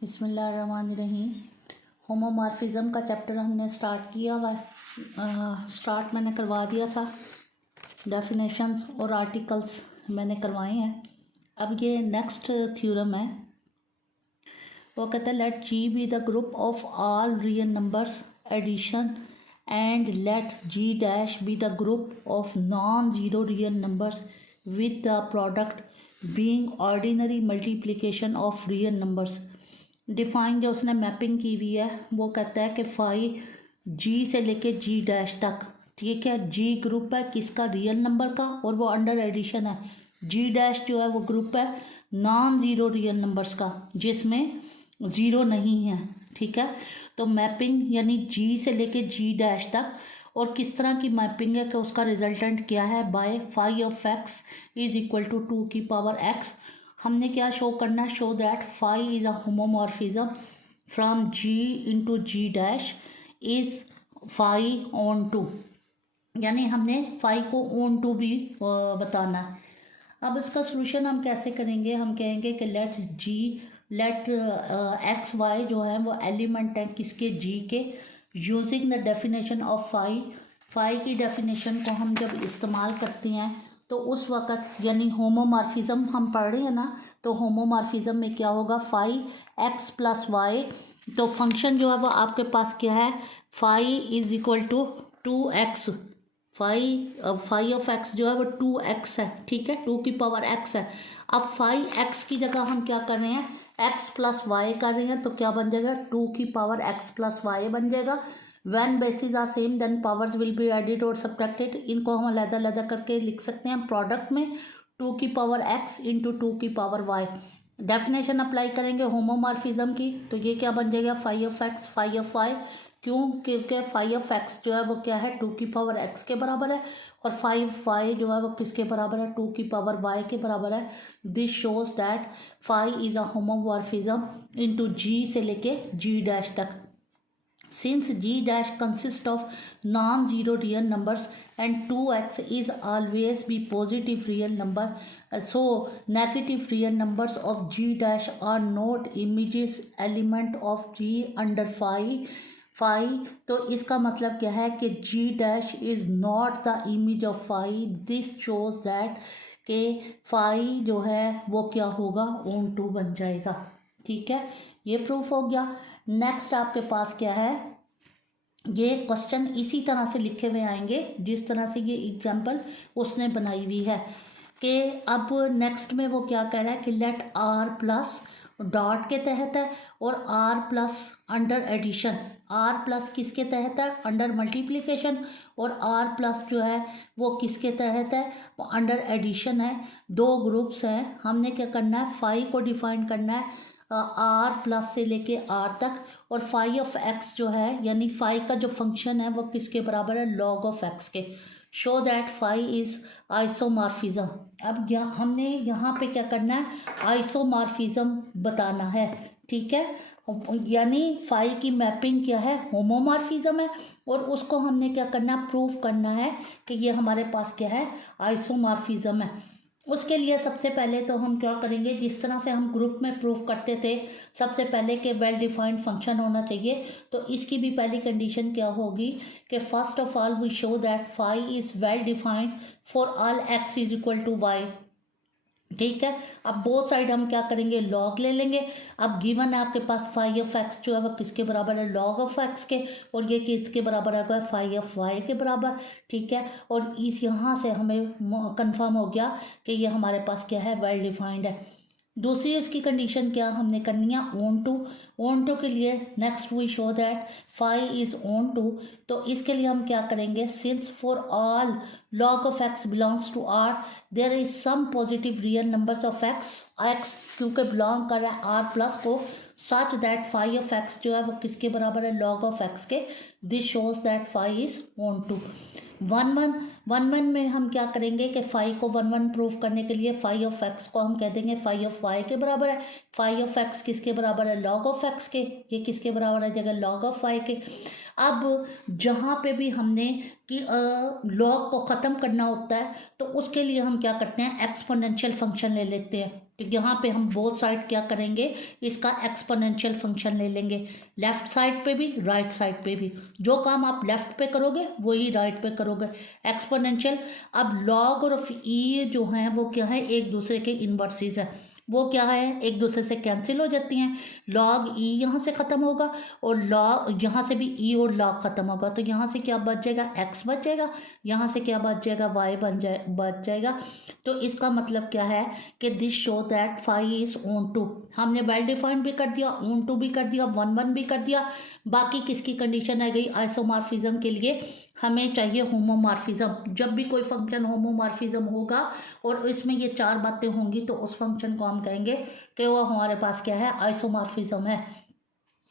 बिस्मिल्लाहिर्रहमानिर्रहीम। होमोमॉर्फिज्म का चैप्टर हमने स्टार्ट किया हुआ है। स्टार्ट मैंने करवा दिया था। डेफिनेशंस और आर्टिकल्स मैंने करवाए हैं। अब ये नेक्स्ट थ्योरम है। वो कहता है let G be the group of all real numbers addition and let G dash be the group of non zero real numbers with the product being ordinary multiplication of real numbers. Define जो उसने mapping की हुई है वो कहता है कि phi जी से लेके जी डैश तक, ठीक है। जी ग्रुप है किसका? रियल नंबर का, और वो अंडर एडिशन है। जी डैश जो है वो ग्रुप है नॉन ज़ीरो रियल नंबर्स का जिसमें ज़ीरो नहीं है, ठीक है। तो मैपिंग यानी जी से लेके जी डैश तक, और किस तरह की मैपिंग है कि उसका रिजल्टेंट क्या है? By phi of X is equal to 2 की पावर एक्स। हमने क्या शो करना है? Show that phi is a homomorphism from G into G dash is phi onto, यानी हमने फाई को ऑन टू भी बताना है। अब इसका सोल्यूशन हम कैसे करेंगे? हम कहेंगे कि लेट एक्स वाई जो है वो एलिमेंट है किसके? जी के। Using the definition of phi की डेफिनेशन को हम जब इस्तेमाल करते हैं तो उस वक़्त यानी होमोमॉर्फिज्म हम पढ़ रहे हैं ना, तो होमोमॉर्फिज्म में क्या होगा? Phi X plus Y. तो फंक्शन जो है वो आपके पास क्या है? Phi is equal to 2x। Phi of X जो है वो 2x है, ठीक है। 2 की पावर x है। अब फाई एक्स की जगह हम क्या कर रहे हैं? x प्लस वाई कर रहे हैं, तो क्या बन जाएगा? 2 की पावर x प्लस वाई बन जाएगा। When bases are same then powers will be added और सब्ट्रैक्टेड। इनको हम अलग-अलग करके लिख सकते हैं प्रोडक्ट में 2 की पावर x इंटू 2 की पावर y। डेफिनेशन अप्लाई करेंगे होमोमॉर्फिज्म की, तो ये क्या बन जाएगा? Phi of X phi of Y. क्यों? क्योंकि फाई ऑफ एक्स जो है वो क्या है? 2 की पावर x के बराबर है, और फाई वाई जो है वो किसके बराबर है? 2 की पावर y के बराबर है। This shows that phi is a homomorphism into G से लेके जी डैश तक। Since g dash consists of non-zero real numbers and 2x is always be positive real number, so negative real numbers of g dash are not images element of g under phi। तो इसका मतलब क्या है कि g dash is not the image of phi। this shows that के phi जो है वो क्या होगा? ऑन टू बन जाएगा, ठीक है। ये प्रूफ हो गया। नेक्स्ट आपके पास क्या है? ये क्वेश्चन इसी तरह से लिखे हुए आएंगे जिस तरह से ये एग्जाम्पल उसने बनाई हुई है। कि अब नेक्स्ट में वो क्या कह रहा है कि लेट आर प्लस डॉट के तहत है और R plus under addition. R plus किसके तहत है? Under multiplication. और आर प्लस जो है वो किसके तहत है? वो अंडर एडिशन है। दो ग्रुप्स हैं, हमने क्या करना है? फाई को डिफाइन करना है आर प्लस से लेके आर तक, और फाई ऑफ एक्स जो है यानी फाई का जो फंक्शन है वो किसके बराबर है? लॉग ऑफ एक्स के। Show that phi is isomorphism. अब हमने यहाँ पे क्या करना है? आइसोमॉर्फिज्म बताना है, ठीक है। यानी फाई की मैपिंग क्या है? होमोमॉर्फिज्म है, और उसको हमने क्या करना है? प्रूफ करना है कि ये हमारे पास क्या है? आइसोमॉर्फिज्म है। उसके लिए सबसे पहले तो हम क्या करेंगे? जिस तरह से हम ग्रुप में प्रूफ करते थे सबसे पहले कि वेल डिफाइंड फंक्शन होना चाहिए, तो इसकी भी पहली कंडीशन क्या होगी कि first of all we show that phi is well defined for all X is equal to Y, ठीक है। अब बोथ साइड हम क्या करेंगे? लॉग ले लेंगे। अब गिवन है आपके पास फाई ऑफ एक्स जो है वो किसके बराबर है? लॉग ऑफ एक्स के, और ये किसके बराबर है? फाई ऑफ वाई के बराबर, ठीक है। और इस यहाँ से हमें कंफर्म हो गया कि ये हमारे पास क्या है? वेल डिफाइंड है। दूसरी उसकी कंडीशन क्या हमने करनी है? On to. ऑन टू के लिए next we show that phi is onto. तो इसके लिए हम क्या करेंगे? Since for all log of x belongs to r there is some positive real numbers of x क्योंकि बिलोंग कर रहा है r प्लस को, such that phi of x जो है वो किसके बराबर है? log ऑफ x के। This shows that phi is onto. 1 1 में हम क्या करेंगे कि फाई को 1 1 प्रूफ करने के लिए फाई ऑफ एक्स को हम कह देंगे फाई ऑफ वाई के बराबर है। फाई ऑफ एक्स किसके बराबर है? लॉग ऑफ एक्स के। ये किसके बराबर है? जगह लॉग ऑफ वाई के। अब जहाँ पे भी हमने कि लॉग को ख़त्म करना होता है तो उसके लिए हम क्या करते हैं? एक्सपोनेंशियल फंक्शन ले लेते हैं। तो यहाँ पे हम बोथ साइड क्या करेंगे, इसका एक्सपोनेंशियल फंक्शन ले लेंगे, लेफ्ट साइड पे भी राइट साइड पे भी। जो काम आप लेफ्ट पे करोगे वही राइट पे करोगे, एक्सपोनेंशियल। अब लॉग और ई जो हैं वो क्या है, एक दूसरे के इन्वर्सेस है, वो क्या है, एक दूसरे से कैंसिल हो जाती हैं। लॉग ई यहाँ से ख़त्म होगा और लॉग यहाँ से भी ई और लॉग ख़त्म होगा, तो यहाँ से क्या बच जाएगा, एक्स बच जाएगा, यहाँ से क्या बच जाएगा, वाई बच जाएगा। तो इसका मतलब क्या है कि this show that phi is onto, हमने वेल डिफाइंड भी कर दिया, ऑन टू भी कर दिया, वन वन भी कर दिया। बाकी किसकी कंडीशन आ गई, आइसोमॉर्फिज्म के लिए हमें चाहिए होमोमॉर्फिज्म। जब भी कोई फंक्शन होमोमॉर्फिज्म होगा और इसमें ये चार बातें होंगी तो उस फंक्शन को हम कहेंगे कि वो हमारे पास क्या है, आइसोमॉर्फिज्म है।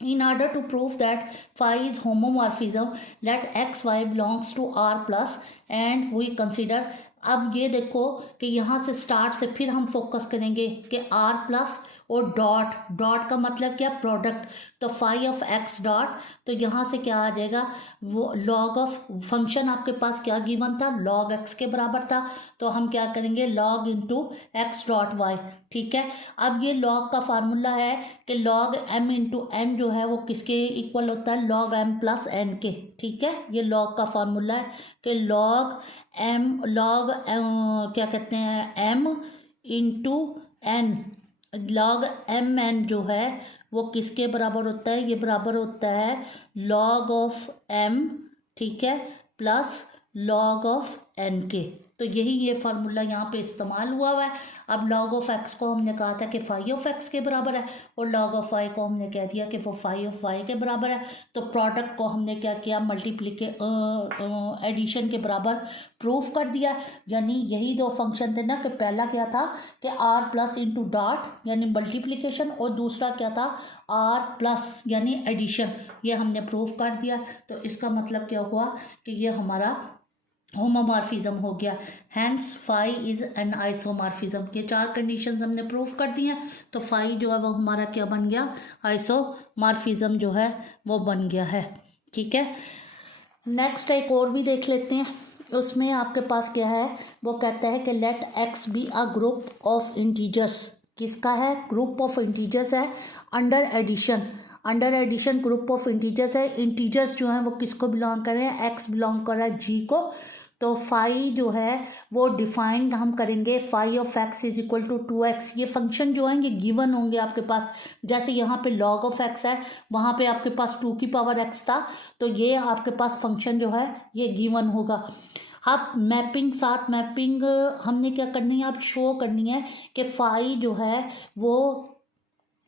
In order to prove that phi is homomorphism, let x y belongs to R plus and we consider, अब ये देखो कि यहाँ से स्टार्ट से फिर हम फोकस करेंगे कि R प्लस और डॉट, डॉट का मतलब क्या, प्रोडक्ट। तो फाई ऑफ एक्स डॉट, तो यहाँ से क्या आ जाएगा, वो लॉग ऑफ फंक्शन आपके पास क्या गिवन था, लॉग एक्स के बराबर था, तो हम क्या करेंगे, log into X dot Y. ठीक है, अब ये लॉग का फार्मूला है कि लॉग एम इंटू एन जो है वो किसके इक्वल होता है, लॉग एम प्लस एन के। ठीक है, ये लॉग का फार्मूला है कि लॉग एम, लॉग क्या कहते हैं, M into N, log M N जो है वो किसके बराबर होता है, ये बराबर होता है लॉग ऑफ एम, ठीक है, प्लस लॉग ऑफ एन के। तो यही ये फार्मूला यहाँ पे इस्तेमाल हुआ है। अब लॉग ऑफ एक्स को हमने कहा था कि फाई ऑफ एक्स के बराबर है और लॉग ऑफ वाई को हमने कह दिया कि वो फाई ऑफ वाई के बराबर है। तो प्रोडक्ट को हमने क्या किया, एडिशन के बराबर प्रूफ कर दिया। यानी यही दो फंक्शन थे ना, कि पहला क्या था कि आर प्लस इंटू डॉट यानी मल्टीप्लिकेशन, और दूसरा क्या था, आर प्लस यानी एडिशन। ये हमने प्रूफ कर दिया। तो इसका मतलब क्या हुआ कि ये हमारा होमोमॉर्फिज्म हो गया। Hence phi is an isomorphism. ये चार कंडीशंस हमने प्रूव कर दी हैं, तो फाई जो है वो हमारा क्या बन गया, आइसोमॉर्फिज्म जो है वो बन गया है। ठीक है, नेक्स्ट एक और भी देख लेते हैं। उसमें आपके पास क्या है, वो कहता है कि let X be a group of integers. किसका है, ग्रुप ऑफ इंटीजर्स है, under addition. Under addition group of integers है। इंटीजर्स जो हैं वो किसको बिलोंग कर रहे हैं, एक्स बिलोंग कर रहा है जी को। तो फाई जो है वो डिफाइंड हम करेंगे, phi of X is equal to 2x। ये फंक्शन जो हैं ये गिवन होंगे आपके पास, जैसे यहाँ पे लॉग ऑफ एक्स है, वहाँ पे आपके पास 2 की पावर x था, तो ये आपके पास फंक्शन जो है ये गिवन होगा। अब मैपिंग, साथ मैपिंग हमने क्या करनी है, अब शो करनी है कि फाई जो है वो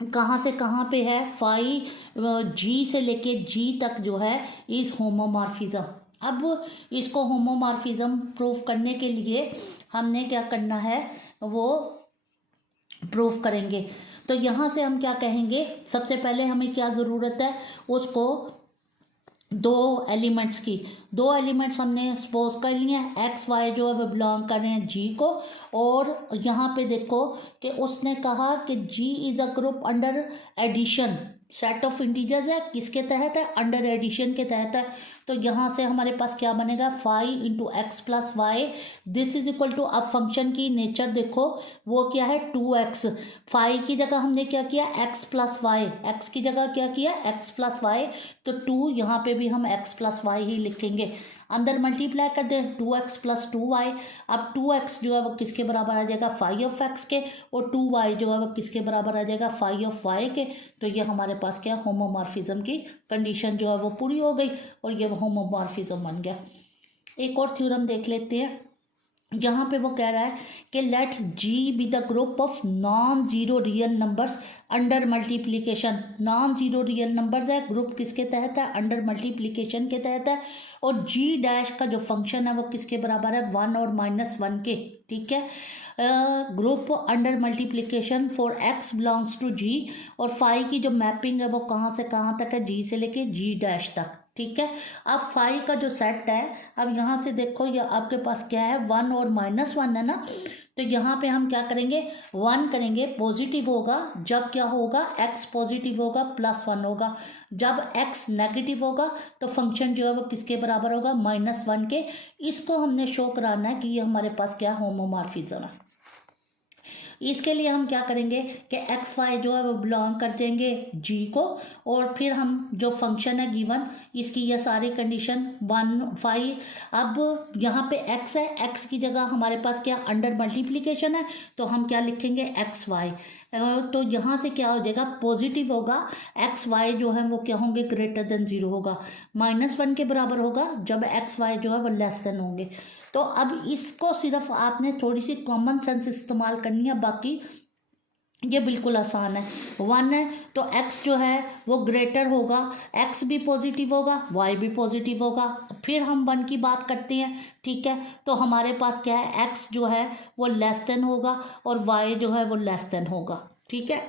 कहाँ से कहाँ पे है, फाई जी से लेके जी तक जो है इस होमोमॉर्फिज्म। अब इसको होमोमॉर्फिज्म प्रूफ करने के लिए हमने क्या करना है, वो प्रूफ करेंगे। तो यहाँ से हम क्या कहेंगे, सबसे पहले हमें क्या ज़रूरत है, उसको दो एलिमेंट्स हमने सपोज कर लिए हैं। एक्स वाई जो है वो बिलोंग कर रहे हैं जी को, और यहाँ पे देखो कि उसने कहा कि G is a group under addition. Set of integers है, किसके तहत है, अंडर एडिशन के तहत है। तो यहाँ से हमारे पास क्या बनेगा, phi into X plus Y, this is equal to, अब फंक्शन की नेचर देखो वो क्या है, 2x। फाई की जगह हमने क्या किया, x प्लस वाई, एक्स की जगह क्या किया, x प्लस वाई, तो 2 यहाँ पे भी हम x प्लस वाई ही लिखेंगे। अंदर मल्टीप्लाई कर दें, 2x प्लस 2y। अब 2x जो है वो किसके बराबर आ जाएगा, फाई ऑफ एक्स के, और 2y जो है वो किसके बराबर आ जाएगा, फाई ऑफ वाई के। तो ये हमारे पास क्या, होमोमॉर्फिज्म की कंडीशन जो है वो पूरी हो गई और ये होमोमॉर्फिज्म बन गया। एक और थ्योरम देख लेते हैं। यहाँ पे वो कह रहा है कि let G be the group of non zero real numbers under multiplication. Non zero real numbers है, ग्रुप किसके तहत है, अंडर मल्टीप्लिकेशन के तहत है, और जी डैश का जो फंक्शन है वो किसके बराबर है, 1 और -1 के। ठीक है, group under multiplication for x belongs to G, और फाई की जो मैपिंग है वो कहाँ से कहाँ तक है, जी से लेके जी डैश तक। ठीक है, अब फाई का जो सेट है, अब यहाँ से देखो ये आपके पास क्या है, 1 और -1 है ना, तो यहाँ पे हम क्या करेंगे, 1 करेंगे, पॉजिटिव होगा जब क्या होगा, x पॉजिटिव होगा, +1 होगा। जब x नेगेटिव होगा तो फंक्शन जो है वो किसके बराबर होगा, -1 के। इसको हमने शो कराना है कि ये हमारे पास क्या, होमोमॉर्फिज्म है। इसके लिए हम क्या करेंगे कि एक्स वाई जो है वो बिलोंग कर देंगे जी को, और फिर हम जो फंक्शन है गिवन इसकी ये सारी कंडीशन 1 5। अब यहाँ पे एक्स है, एक्स की जगह हमारे पास क्या अंडर मल्टीप्लिकेशन है, तो हम क्या लिखेंगे एक्स वाई। तो यहाँ से क्या हो जाएगा, पॉजिटिव होगा, एक्स वाई जो है वो क्या होंगे, ग्रेटर देन 0 होगा, -1 के बराबर होगा जब एक्स वाई जो है वो लेस देन होंगे। तो अब इसको सिर्फ आपने थोड़ी सी कॉमन सेंस इस्तेमाल करनी है, बाकी ये बिल्कुल आसान है। 1 है तो x जो है वो ग्रेटर होगा, x भी पॉजिटिव होगा, y भी पॉजिटिव होगा। फिर हम 1 की बात करते हैं, ठीक है, तो हमारे पास क्या है, x जो है वो लेस देन होगा और y जो है वो लेस देन होगा, ठीक है।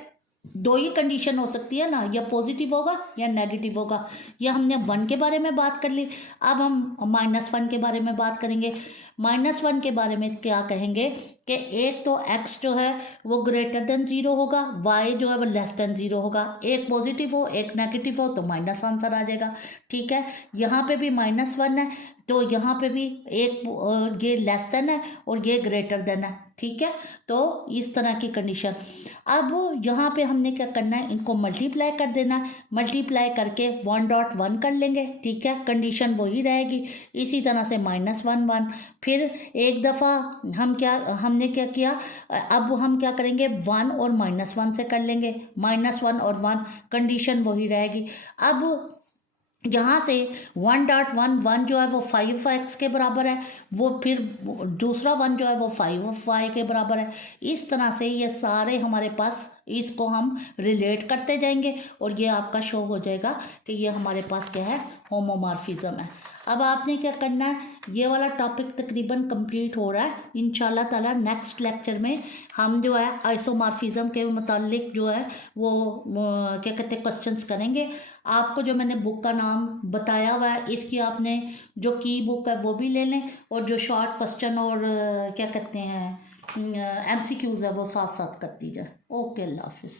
दो ही कंडीशन हो सकती है ना, या पॉजिटिव होगा या नेगेटिव होगा। यह हमने 1 के बारे में बात कर ली। अब हम -1 के बारे में बात करेंगे। -1 के बारे में क्या कहेंगे कि एक तो x जो है वो ग्रेटर देन 0 होगा, y जो है वो लेस देन 0 होगा। एक पॉजिटिव हो एक नेगेटिव हो तो माइनस आंसर आ जाएगा, ठीक है। यहाँ पे भी -1 है तो यहाँ पे भी एक ये लेस देन है और ये ग्रेटर देन है, ठीक है। तो इस तरह की कंडीशन। अब यहाँ पे हमने क्या करना है, इनको मल्टीप्लाई कर देना है, मल्टीप्लाई करके 1.1 कर लेंगे, ठीक है, कंडीशन वही रहेगी। इसी तरह से -1 1, फिर एक दफ़ा हमने क्या किया, अब हम क्या करेंगे 1 और -1 से कर लेंगे, -1 और 1 कंडीशन वही रहेगी। अब यहाँ से 1.1 जो है वो 5x के बराबर है, वो फिर दूसरा 1 जो है वो 5y के बराबर है। इस तरह से ये सारे हमारे पास, इसको हम रिलेट करते जाएंगे और ये आपका शो हो जाएगा कि ये हमारे पास क्या है, होमोमॉर्फिज्म है। अब आपने क्या करना है, ये वाला टॉपिक तकरीबन कंप्लीट हो रहा है। इंशाल्लाह ताला नेक्स्ट लेक्चर में हम जो है आइसोमॉर्फिज्म के मुतालिक जो है वो क्या कहते हैं क्वेश्चंस करेंगे। आपको जो मैंने बुक का नाम बताया हुआ है, इसकी आपने जो की बुक है वो भी ले लें, और जो शॉर्ट क्वेश्चन और क्या कहते हैं MCQs है वो साथ साथ कर दीजिए। ओके, अल्लाह हाफिज़।